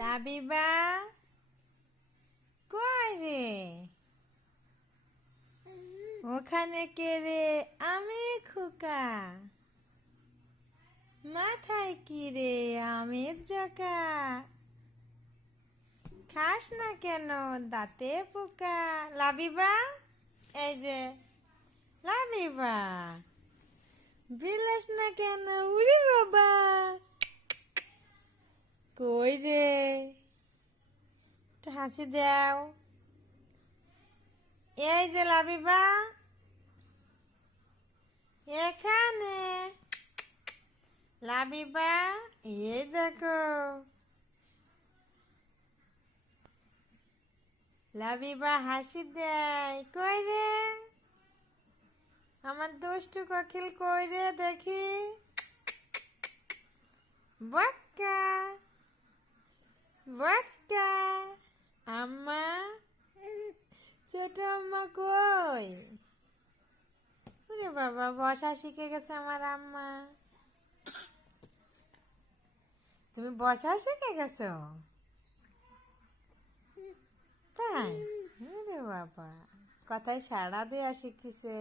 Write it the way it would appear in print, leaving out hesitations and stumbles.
লাবিবা কই রে? ওখানে কে রে? আমি খোকা। মাথায় কি রে? আমের জকা। খাস না কেন? দাঁতে পোকা। লাবিবা, এই যে লাবিবা, বিলাস না কেন? উড়ি বাবা, কই রে? একটু হাসি দাও। এই যে লাবিবা, এখানে। লাবিবা, এই দেখো। লাবিবা হাসি দেয়। কই রে? আমার দুষ্টু কোকিল কই রে? দেখি। বক্কা বক্কা। আম্মা, ছোট আম্মা কই? ওরে বাবা, বসা শিখে গেছে আমার আম্মা। তুমি বসা শিখে গেছো? তাই? ওরে বাবা, কথায় সাড়া দেয়া শিখেছে।